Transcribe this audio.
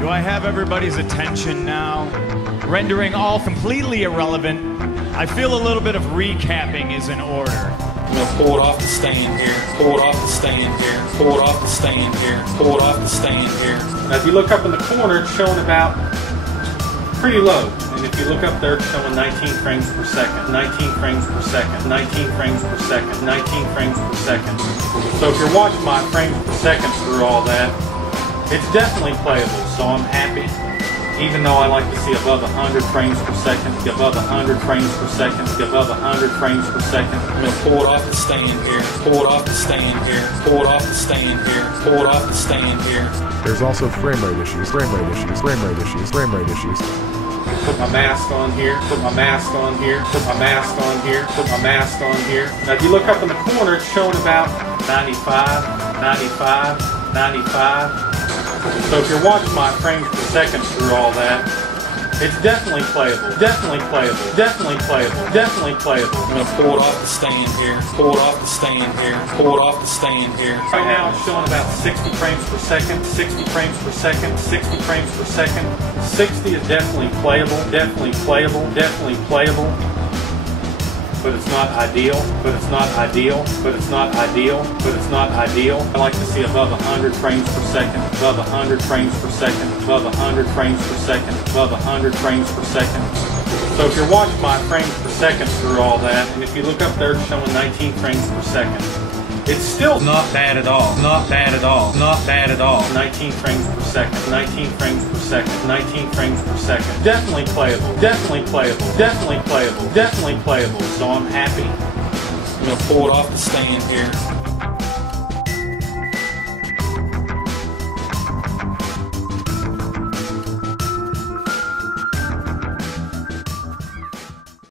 Do I have everybody's attention now? Rendering all completely irrelevant, I feel a little bit of recapping is in order. I'm going to pull it off the stand here, pull it off the stand here, pull it off the stand here, pull it off the stand here. Now if you look up in the corner, it's showing about pretty low. And if you look up there, it's showing 19 frames per second, 19 frames per second, 19 frames per second, 19 frames per second. So if you're watching my frames per second through all that, it's definitely playable, so I'm happy. Even though I like to see above 100 frames per second, above 100 frames per second, above 100 frames per second. I'm going to pull it off the stand here, pull it off the stand here, pull it off the stand here, pull it off the stand here. There's also frame rate issues, frame rate issues, frame rate issues, frame rate issues. Put my mask on here, put my mask on here, put my mask on here, put my mask on here. Now if you look up in the corner, it's showing about 95, 95, 95. So if you're watching my frames per second through all that, it's definitely playable, definitely playable, definitely playable, definitely playable. I'm going to pull it off the stand here, pull it off the stand here, pull it off the stand here. Right now it's showing about 60 frames per second, 60 frames per second, 60 frames per second. 60 is definitely playable, definitely playable, definitely playable. But it's not ideal, but it's not ideal, but it's not ideal, but it's not ideal. I like to see above 100 frames per second, above 100 frames per second, above 100 frames per second, above 100 frames per second. So if you're watching my frames per second through all that, and if you look up there, it's showing 19 frames per second. It's still not bad at all, not bad at all, not bad at all. 19 frames per second, 19 frames per second, 19 frames per second. Definitely playable, definitely playable, definitely playable, definitely playable. So I'm happy. I'm going to pull it off the stand here.